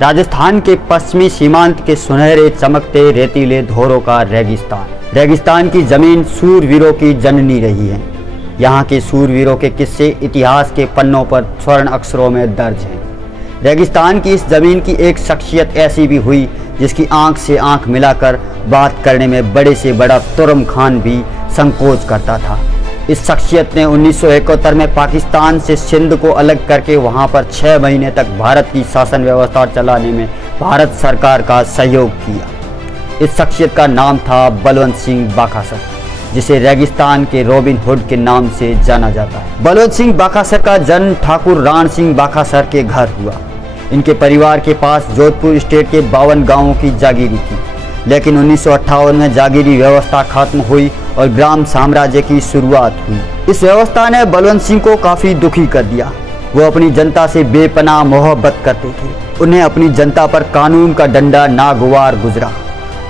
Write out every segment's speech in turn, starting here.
राजस्थान के पश्चिमी सीमांत के सुनहरे चमकते रेतीले धोरों का रेगिस्तान। रेगिस्तान की जमीन सूरवीरों की जननी रही है। यहाँ के सूरवीरों के किस्से इतिहास के पन्नों पर स्वर्ण अक्षरों में दर्ज हैं। रेगिस्तान की इस जमीन की एक शख्सियत ऐसी भी हुई जिसकी आंख से आंख मिलाकर बात करने में बड़े से बड़ा तुर्म खान भी संकोच करता था। इस शख्सियत ने 1971 में पाकिस्तान से सिंध को अलग करके वहां पर 6 महीने तक भारत की शासन व्यवस्था चलाने में भारत सरकार का सहयोग किया। इस शख्सियत का नाम था बलवंत सिंह बाखासर, जिसे रेगिस्तान के रॉबिन हुड के नाम से जाना जाता है। बलवंत सिंह बाखासर का जन्म ठाकुर राण सिंह बाखासर के घर हुआ। इनके परिवार के पास जोधपुर स्टेट के 52 गांवों की जागीरी थी, लेकिन 1958 में जागीरी व्यवस्था खत्म हुई और ग्राम साम्राज्य की शुरुआत हुई। इस व्यवस्था ने बलवंत सिंह को काफ़ी दुखी कर दिया। वो अपनी जनता से बेपनाह मोहब्बत करते थे। उन्हें अपनी जनता पर कानून का डंडा नागवार गुजरा।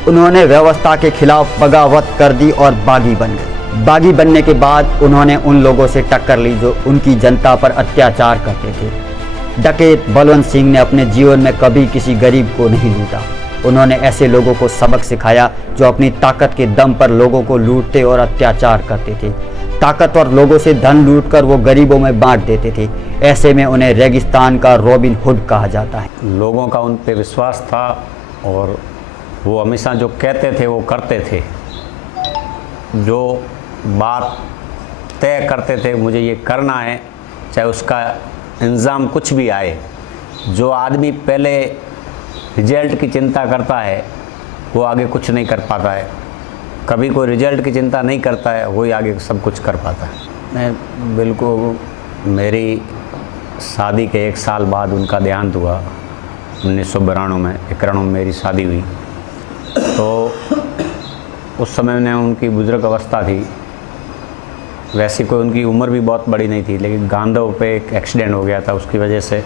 उन्होंने व्यवस्था के खिलाफ बगावत कर दी और बागी बन गए। बागी बनने के बाद उन्होंने उन लोगों से टक्कर ली जो उनकी जनता पर अत्याचार करते थे। डकैत बलवंत सिंह ने अपने जीवन में कभी किसी गरीब को नहीं लूटा। उन्होंने ऐसे लोगों को सबक सिखाया जो अपनी ताकत के दम पर लोगों को लूटते और अत्याचार करते थे। ताकतवर लोगों से धन लूटकर वो गरीबों में बांट देते थे। ऐसे में उन्हें रेगिस्तान का रॉबिन हुड कहा जाता है। लोगों का उन पे विश्वास था और वो हमेशा जो कहते थे वो करते थे। जो बात तय करते थे मुझे ये करना है, चाहे उसका इंतज़ाम कुछ भी आए। जो आदमी पहले रिजल्ट की चिंता करता है वो आगे कुछ नहीं कर पाता है। कभी कोई रिजल्ट की चिंता नहीं करता है वही आगे सब कुछ कर पाता है। मैं बिल्कुल, मेरी शादी के 1 साल बाद उनका देहांत हुआ। 1992 में 91 में मेरी शादी हुई। तो उस समय में उनकी बुजुर्ग अवस्था थी। वैसे कोई उनकी उम्र भी बहुत बड़ी नहीं थी, लेकिन गांधव पे एक एक्सीडेंट हो गया था। उसकी वजह से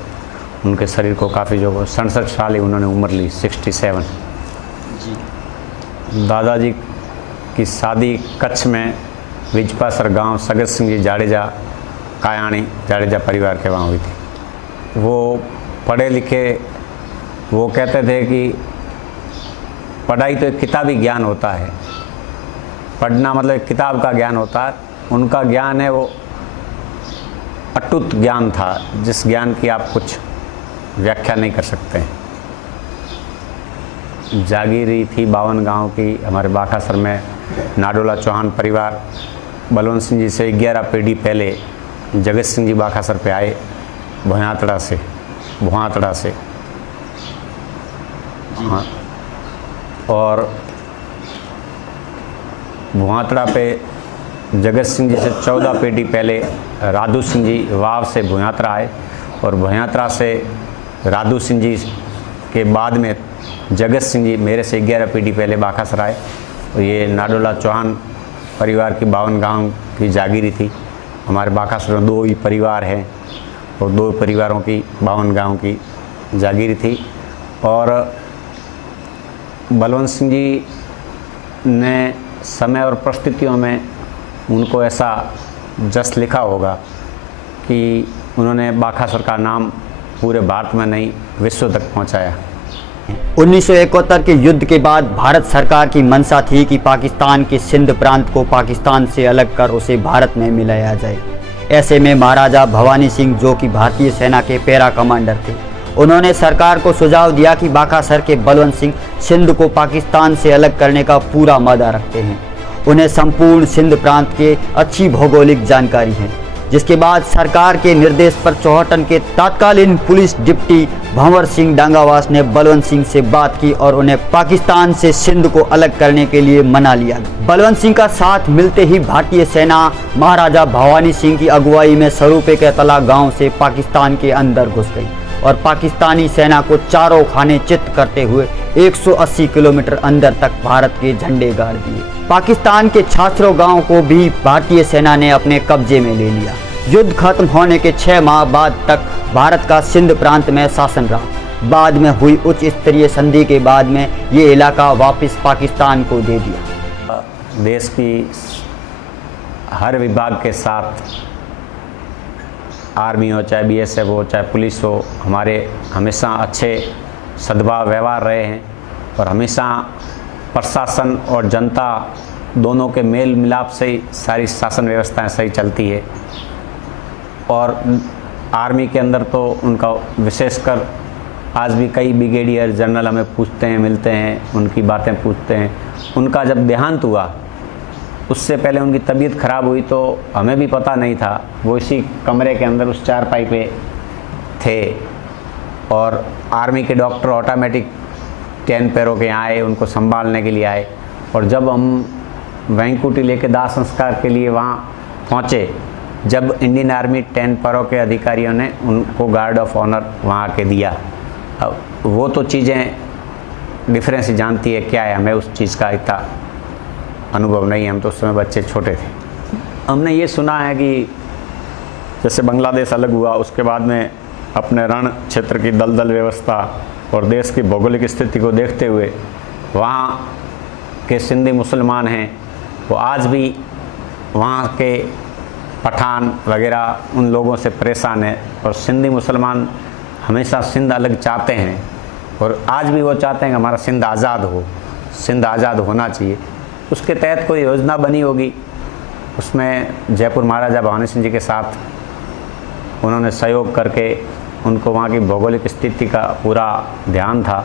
उनके शरीर को काफ़ी जो 67 साल ही उन्होंने उम्र ली, 67 जी। दादाजी की शादी कच्छ में विजपासर गांव सगत सिंह जी जाडेजा कायाणी जाडेजा परिवार के वहाँ हुई थी। वो पढ़े लिखे, वो कहते थे कि पढ़ाई तो एक किताबी ज्ञान होता है। पढ़ना मतलब एक किताब का ज्ञान होता है। उनका ज्ञान है वो अटूट ज्ञान था, जिस ज्ञान की आप कुछ व्याख्या नहीं कर सकते हैं। जागीरी थी 52 गांव की। हमारे बाखासर में नाडोला चौहान परिवार बलवंत सिंह जी से 11 पीढ़ी पहले जगत सिंह जी बाखासर पे आए, भुयातड़ा से। हाँ, और भुयातड़ा पे जगत सिंह जी से 14 पीढ़ी पहले राधू सिंह जी वाव से भुयातड़ा आए, और भुयातड़ा से राधू सिंह जी के बाद में जगत सिंह जी मेरे से 11 पीढ़ी पहले बाखासर आए। और ये नाडोला चौहान परिवार की 52 गांव की जागीरी थी। हमारे बाखासर में 2 ही परिवार हैं और 2 परिवारों की 52 गांव की जागीरी थी। और बलवंत सिंह जी ने समय और परिस्थितियों में उनको ऐसा जस लिखा होगा कि उन्होंने बाखासर का नाम पूरे भारत में नहीं विश्व तक पहुंचाया। 1971 के युद्ध के बाद भारत सरकार की मंशा थी कि पाकिस्तान के सिंध प्रांत को पाकिस्तान से अलग कर उसे भारत में मिलाया जाए। ऐसे में महाराजा भवानी सिंह, जो कि भारतीय सेना के पैरा कमांडर थे, उन्होंने सरकार को सुझाव दिया कि बाखासर के बलवंत सिंह सिंध को पाकिस्तान से अलग करने का पूरा मादा रखते हैं। उन्हें संपूर्ण सिंध प्रांत के अच्छी भौगोलिक जानकारी है। जिसके बाद सरकार के निर्देश पर चौहटन के तत्कालीन पुलिस डिप्टी भंवर सिंह डांगावास ने बलवंत सिंह से बात की और उन्हें पाकिस्तान से सिंध को अलग करने के लिए मना लिया। बलवंत सिंह का साथ मिलते ही भारतीय सेना महाराजा भवानी सिंह की अगुवाई में सरूपे के तला गांव से पाकिस्तान के अंदर घुस गई और पाकिस्तानी सेना को चारों खाने चित्त करते हुए 180 किलोमीटर अंदर तक भारत के झंडे गाड़ दिए। पाकिस्तान के छाछरो गांव को भी भारतीय सेना ने अपने कब्जे में ले लिया। युद्ध खत्म होने के 6 माह बाद तक भारत का सिंध प्रांत में शासन रहा। बाद में हुई उच्च स्तरीय संधि के बाद में ये इलाका वापस पाकिस्तान को दे दिया। देश की हर विभाग के साथ, आर्मी हो चाहे BSF हो चाहे पुलिस हो, हमारे हमेशा अच्छे सद्भाव व्यवहार रहे हैं और हमेशा प्रशासन और जनता दोनों के मेल मिलाप से ही सारी शासन व्यवस्थाएं सही चलती है। और आर्मी के अंदर तो उनका विशेषकर आज भी कई ब्रिगेडियर जनरल हमें पूछते हैं, मिलते हैं, उनकी बातें पूछते हैं। उनका जब देहांत हुआ उससे पहले उनकी तबीयत खराब हुई तो हमें भी पता नहीं था। वो इसी कमरे के अंदर उस चारपाई पे थे और आर्मी के डॉक्टर ऑटोमेटिक 10 पैरों के यहाँ आए, उनको संभालने के लिए आए। और जब हम वैंकुटी लेके दाह संस्कार के लिए वहाँ पहुँचे, जब इंडियन आर्मी 10 पैरों के अधिकारियों ने उनको गार्ड ऑफ ऑनर वहाँ के दिया, अब वो तो चीज़ें डिफरेंस ही जानती है क्या है, हमें उस चीज़ का इतना अनुभव नहीं है, हम तो उस समय बच्चे छोटे थे। हमने ये सुना है कि जैसे बांग्लादेश अलग हुआ उसके बाद में अपने रण क्षेत्र की दलदल व्यवस्था और देश की भौगोलिक स्थिति को देखते हुए वहाँ के सिंधी मुसलमान हैं वो आज भी वहाँ के पठान वगैरह उन लोगों से परेशान है। और सिंधी मुसलमान हमेशा सिंध अलग चाहते हैं और आज भी वो चाहते हैं कि हमारा सिंध आज़ाद हो, सिंध आज़ाद होना चाहिए। उसके तहत कोई योजना बनी होगी, उसमें जयपुर महाराजा भवानी सिंह जी के साथ उन्होंने सहयोग करके, उनको वहाँ की भौगोलिक स्थिति का पूरा ध्यान था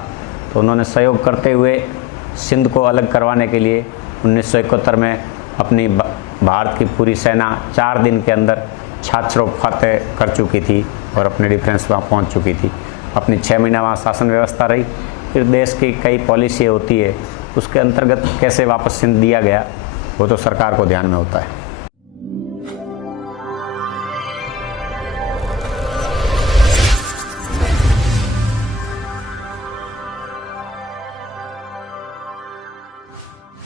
तो उन्होंने सहयोग करते हुए सिंध को अलग करवाने के लिए 1971 में अपनी भारत की पूरी सेना 4 दिन के अंदर छाछरौ फतेह कर चुकी थी और अपने डिफेंस वहाँ पहुँच चुकी थी। अपनी 6 महीना वहाँ शासन व्यवस्था रही। फिर देश की कई पॉलिसी होती है, उसके अंतर्गत कैसे वापस सिंध दिया गया वो तो सरकार को ध्यान में होता है।